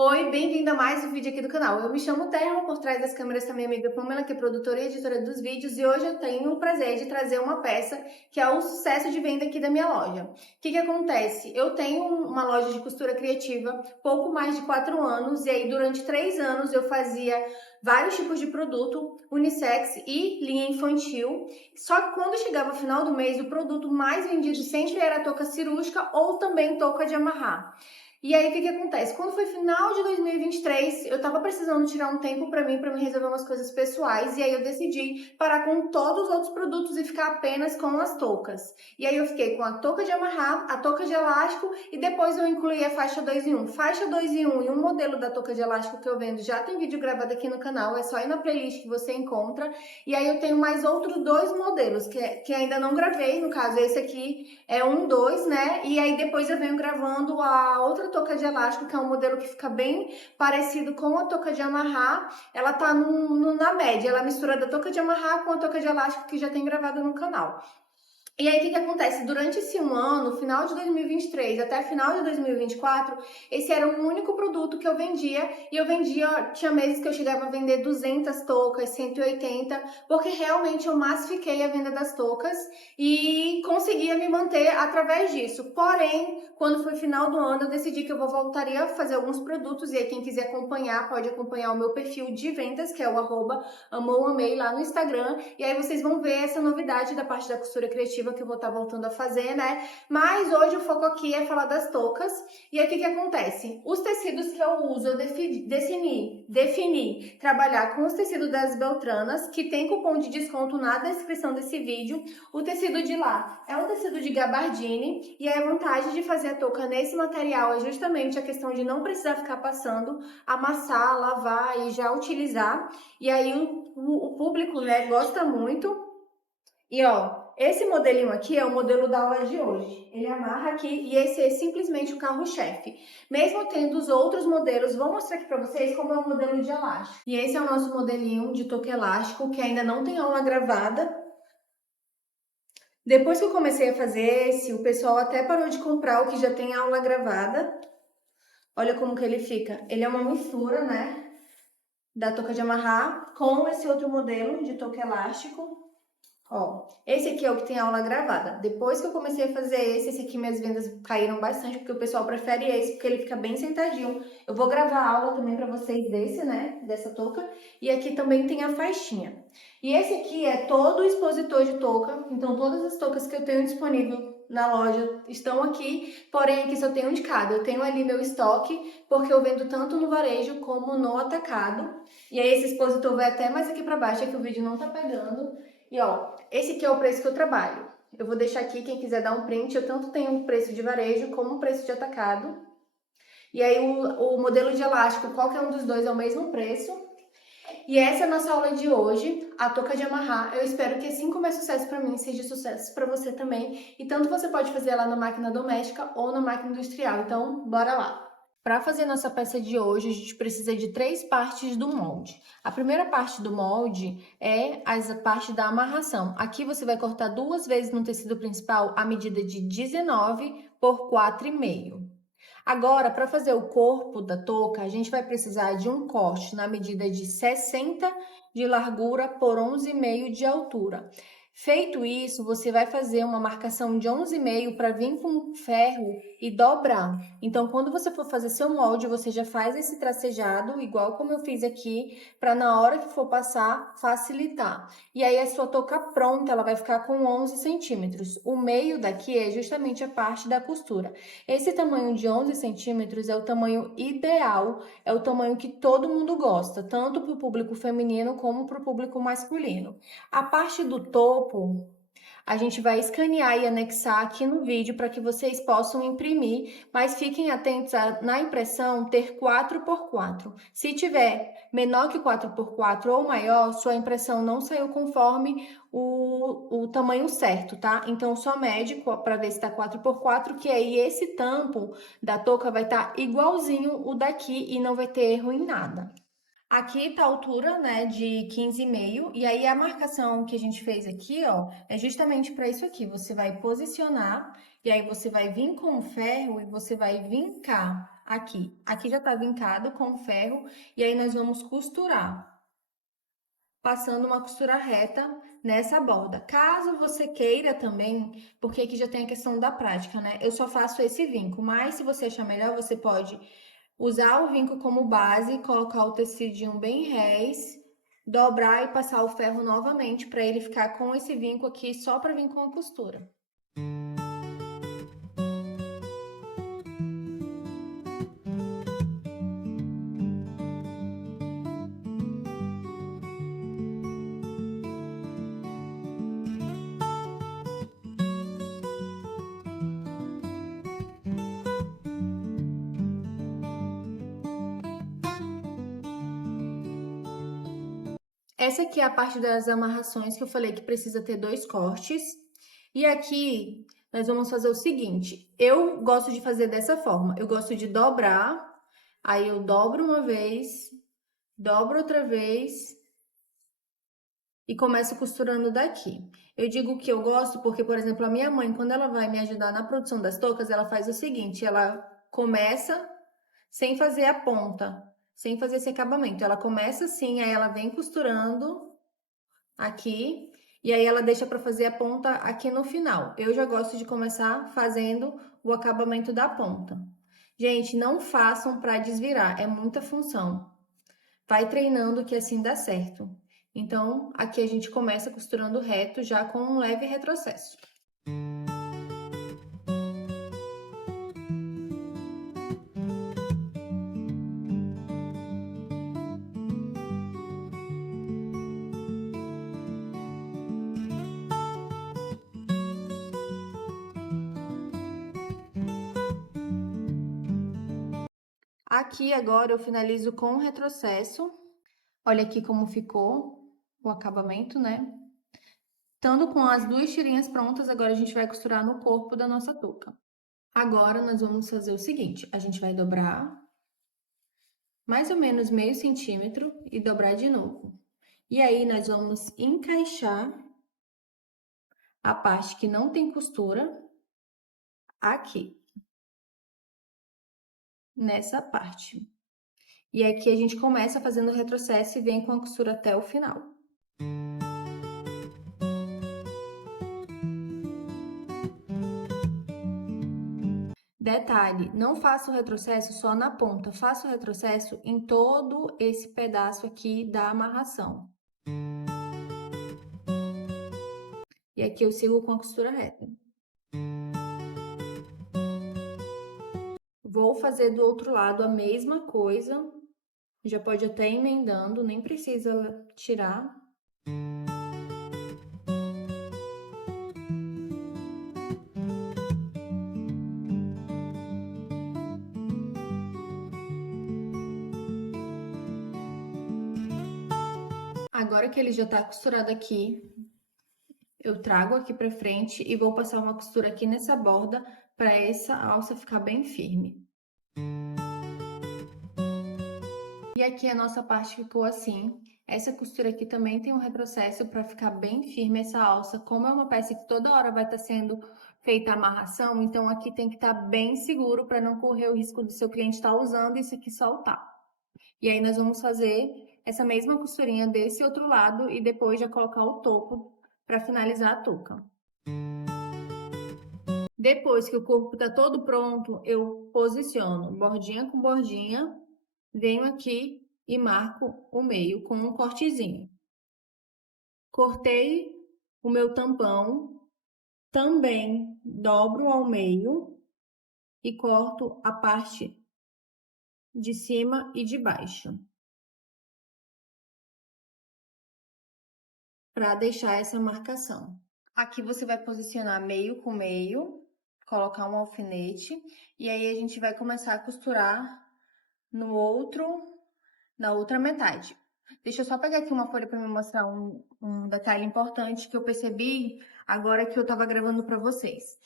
Oi, bem-vindo a mais um vídeo aqui do canal. Eu me chamo Terra, por trás das câmeras tá minha amiga Pamela, que é produtora e editora dos vídeos, e hoje eu tenho o prazer de trazer uma peça que é o sucesso de venda aqui da minha loja. O que acontece? Eu tenho uma loja de costura criativa, pouco mais de 4 anos, e aí durante 3 anos eu fazia vários tipos de produto, unissex e linha infantil. Só que quando chegava o final do mês, o produto mais vendido sempre era a touca cirúrgica ou também touca de amarrar. E aí, o que acontece? Quando foi final de 2023, eu tava precisando tirar um tempo pra mim resolver umas coisas pessoais, e aí eu decidi parar com todos os outros produtos e ficar apenas com as toucas. E aí eu fiquei com a touca de amarrar, a touca de elástico, e depois eu incluí a faixa 2 em 1. Faixa 2 em 1 e um modelo da touca de elástico que eu vendo já tem vídeo gravado aqui no canal, é só ir na playlist que você encontra. E aí eu tenho mais outros 2 modelos que ainda não gravei, no caso esse aqui é 2, né? E aí depois eu venho gravando a outra touca de elástico, que é um modelo que fica bem parecido com a touca de amarrar. Ela tá na média, ela mistura da touca de amarrar com a touca de elástico que já tem gravado no canal. E aí, o que acontece? Durante esse ano, final de 2023 até final de 2024, esse era o único produto que eu vendia. E eu vendia, tinha meses que eu chegava a vender 200 toucas, 180, porque realmente eu massifiquei a venda das toucas e conseguia me manter através disso. Porém, quando foi final do ano, eu decidi que eu voltaria a fazer alguns produtos. E aí, quem quiser acompanhar, pode acompanhar o meu perfil de vendas, que é o @amouamei lá no Instagram. E aí vocês vão ver essa novidade da parte da costura criativa que eu vou estar voltando a fazer, né? Mas hoje o foco aqui é falar das toucas. E aí o que acontece? Os tecidos que eu uso, eu defini trabalhar com os tecidos das Beltranas, que tem cupom de desconto na descrição desse vídeo. O tecido de lá é um tecido de gabardine, e a vantagem de fazer a touca nesse material é justamente a questão de não precisar ficar passando, amassar, lavar e já utilizar. E aí o público, né, gosta muito. E ó, esse modelinho aqui é o modelo da aula de hoje. Ele amarra aqui e esse é simplesmente o carro-chefe. Mesmo tendo os outros modelos, vou mostrar aqui para vocês como é o modelo de elástico. E esse é o nosso modelinho de touca elástico, que ainda não tem aula gravada. Depois que eu comecei a fazer esse, o pessoal até parou de comprar o que já tem aula gravada. Olha como que ele fica. Ele é uma mistura, né, da touca de amarrar com esse outro modelo de touca elástico. Ó, esse aqui é o que tem aula gravada. Depois que eu comecei a fazer esse aqui minhas vendas caíram bastante, porque o pessoal prefere esse, porque ele fica bem sentadinho. Eu vou gravar aula também pra vocês desse, né, dessa touca. E aqui também tem a faixinha. E esse aqui é todo o expositor de touca, então todas as toucas que eu tenho disponível na loja estão aqui, porém aqui só tem um de cada. Eu tenho ali meu estoque, porque eu vendo tanto no varejo como no atacado. E aí esse expositor vai até mais aqui pra baixo, é que o vídeo não tá pegando. E ó, esse aqui é o preço que eu trabalho. Eu vou deixar aqui, quem quiser dar um print, eu tanto tenho um preço de varejo como um preço de atacado. E aí o modelo de elástico, qualquer um dos dois é o mesmo preço. E essa é a nossa aula de hoje, a touca de amarrar. Eu espero que assim como é sucesso para mim, seja sucesso para você também. E tanto você pode fazer ela na máquina doméstica ou na máquina industrial. Então, bora lá! Para fazer nossa peça de hoje, a gente precisa de 3 partes do molde. A primeira parte do molde é a parte da amarração. Aqui você vai cortar 2 vezes no tecido principal a medida de 19 por 4,5. Agora, para fazer o corpo da touca, a gente vai precisar de um corte na medida de 60 de largura por 11,5 de altura. Feito isso, você vai fazer uma marcação de 11,5 para vir com ferro e dobrar. Então, quando você for fazer seu molde, você já faz esse tracejado, igual como eu fiz aqui, para na hora que for passar, facilitar. E aí, a sua touca pronta, ela vai ficar com 11 centímetros. O meio daqui é justamente a parte da costura. Esse tamanho de 11 centímetros é o tamanho ideal, é o tamanho que todo mundo gosta, tanto para o público feminino como para o público masculino. A parte do topo, a gente vai escanear e anexar aqui no vídeo para que vocês possam imprimir, mas fiquem atentos na impressão ter 4x4. Se tiver menor que 4x4 ou maior, sua impressão não saiu conforme o tamanho certo, tá? Então, só mede para ver se tá 4x4, que aí esse tampo da touca vai estar igualzinho o daqui e não vai ter erro em nada. Aqui tá a altura, né, de 15,5, e aí a marcação que a gente fez aqui, ó, é justamente para isso aqui. Você vai posicionar, e aí você vai vir com o ferro e você vai vincar aqui. Aqui já tá vincado com ferro e aí nós vamos costurar. Passando uma costura reta nessa borda. Caso você queira também, porque aqui já tem a questão da prática, né? Eu só faço esse vinco, mas se você achar melhor, você pode usar o vinco como base, colocar o tecidinho bem rés, dobrar e passar o ferro novamente para ele ficar com esse vinco aqui só para vir com a costura. Essa aqui é a parte das amarrações que eu falei que precisa ter 2 cortes. E aqui nós vamos fazer o seguinte, eu gosto de fazer dessa forma, eu gosto de dobrar, aí eu dobro uma vez, dobro outra vez e começo costurando daqui. Eu digo que eu gosto porque, por exemplo, a minha mãe, quando ela vai me ajudar na produção das toucas, ela faz o seguinte, ela começa sem fazer a ponta, sem fazer esse acabamento. Ela começa assim, aí ela vem costurando aqui, e aí ela deixa para fazer a ponta aqui no final. Eu já gosto de começar fazendo o acabamento da ponta. Gente, não façam para desvirar, é muita função. Vai treinando que assim dá certo. Então, aqui a gente começa costurando reto, já com um leve retrocesso. Aqui agora eu finalizo com o retrocesso. Olha aqui como ficou o acabamento, né? Estando com as 2 tirinhas prontas, agora a gente vai costurar no corpo da nossa touca. Agora nós vamos fazer o seguinte, a gente vai dobrar mais ou menos meio centímetro e dobrar de novo. E aí nós vamos encaixar a parte que não tem costura aqui, nessa parte. E aqui a gente começa fazendo o retrocesso e vem com a costura até o final. Detalhe, não faça o retrocesso só na ponta, faça o retrocesso em todo esse pedaço aqui da amarração. E aqui eu sigo com a costura reta. Vou fazer do outro lado a mesma coisa, já pode até ir emendando, nem precisa tirar. Agora que ele já tá costurado aqui, eu trago aqui pra frente e vou passar uma costura aqui nessa borda para essa alça ficar bem firme. E aqui a nossa parte ficou assim. Essa costura aqui também tem um retrocesso para ficar bem firme essa alça. Como é uma peça que toda hora vai estar sendo feita a amarração, então aqui tem que estar bem seguro para não correr o risco do seu cliente estar usando isso aqui soltar. E aí nós vamos fazer essa mesma costurinha desse outro lado e depois já colocar o topo para finalizar a touca. Depois que o corpo tá todo pronto, eu posiciono bordinha com bordinha, venho aqui e marco o meio com um cortezinho. Cortei o meu tampão, também dobro ao meio e corto a parte de cima e de baixo, para deixar essa marcação. Aqui você vai posicionar meio com meio, colocar um alfinete, e aí a gente vai começar a costurar na outra metade. Deixa eu só pegar aqui uma folha para me mostrar um detalhe importante que eu percebi agora que eu tava gravando para vocês.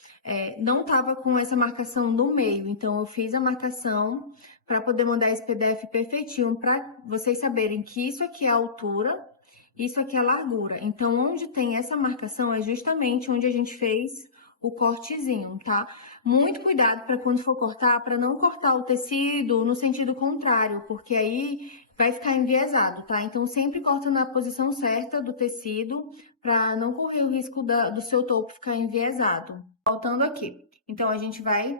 Não tava com essa marcação no meio, então eu fiz a marcação para poder mandar esse PDF perfeitinho para vocês saberem que isso aqui é a altura, isso aqui é a largura. Então, onde tem essa marcação é justamente onde a gente fez o cortezinho, tá? Muito cuidado para quando for cortar, para não cortar o tecido no sentido contrário, porque aí vai ficar enviesado, tá? Então sempre corta na posição certa do tecido para não correr o risco do seu topo ficar enviesado. Voltando aqui. Então a gente vai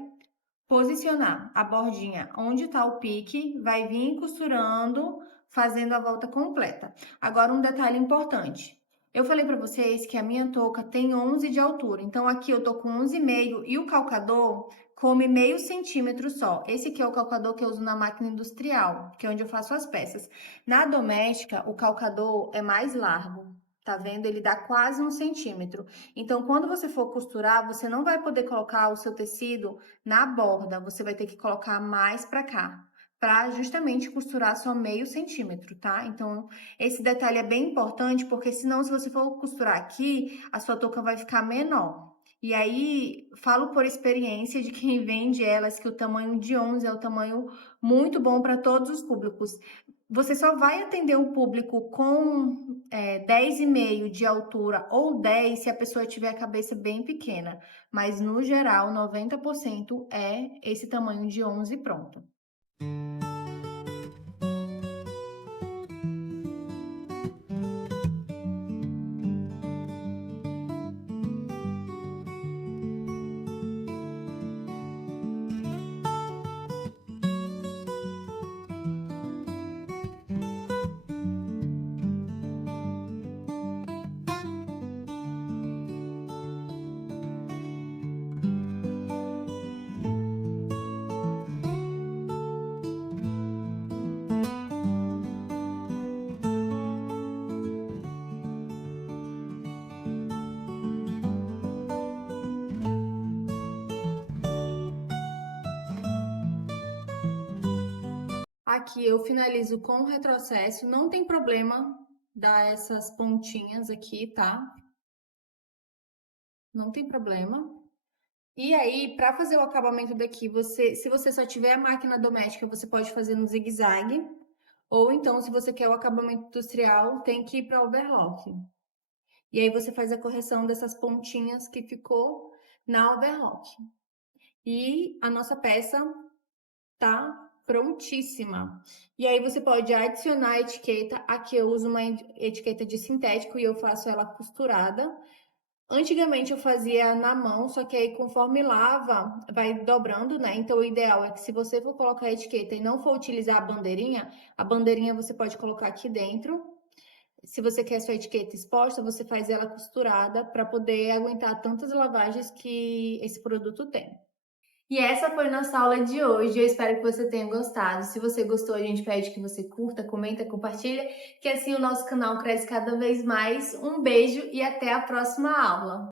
posicionar a bordinha onde tá o pique, vai vir costurando, fazendo a volta completa. Agora um detalhe importante. Eu falei para vocês que a minha touca tem 11 de altura, então aqui eu tô com 11,5 e o calcador come meio centímetro só. Esse aqui é o calcador que eu uso na máquina industrial, que é onde eu faço as peças. Na doméstica, o calcador é mais largo. Tá vendo? Ele dá quase 1 centímetro. Então, quando você for costurar, você não vai poder colocar o seu tecido na borda, você vai ter que colocar mais para cá, para justamente costurar só meio centímetro, tá? Então, esse detalhe é bem importante, porque senão, se você for costurar aqui, a sua touca vai ficar menor. E aí, falo por experiência de quem vende elas, que o tamanho de 11 é o tamanho muito bom para todos os públicos. Você só vai atender o público com 10,5 de altura ou 10 se a pessoa tiver a cabeça bem pequena. Mas, no geral, 90% é esse tamanho de 11 pronto. Aqui eu finalizo com retrocesso, não tem problema dar essas pontinhas aqui, tá? Não tem problema. E aí, para fazer o acabamento daqui, se você só tiver a máquina doméstica, você pode fazer no zigue-zague. Ou então, se você quer o acabamento industrial, tem que ir para overlock. E aí você faz a correção dessas pontinhas que ficou na overlock. E a nossa peça tá prontíssima. E aí você pode adicionar a etiqueta. Aqui eu uso uma etiqueta de sintético e eu faço ela costurada. Antigamente eu fazia na mão, só que aí conforme lava, vai dobrando, né? Então o ideal é que se você for colocar a etiqueta e não for utilizar a bandeirinha você pode colocar aqui dentro. Se você quer sua etiqueta exposta, você faz ela costurada para poder aguentar tantas lavagens que esse produto tem. E essa foi nossa aula de hoje. Eu espero que você tenha gostado. Se você gostou, a gente pede que você curta, comenta, compartilha, que assim o nosso canal cresce cada vez mais. Um beijo e até a próxima aula.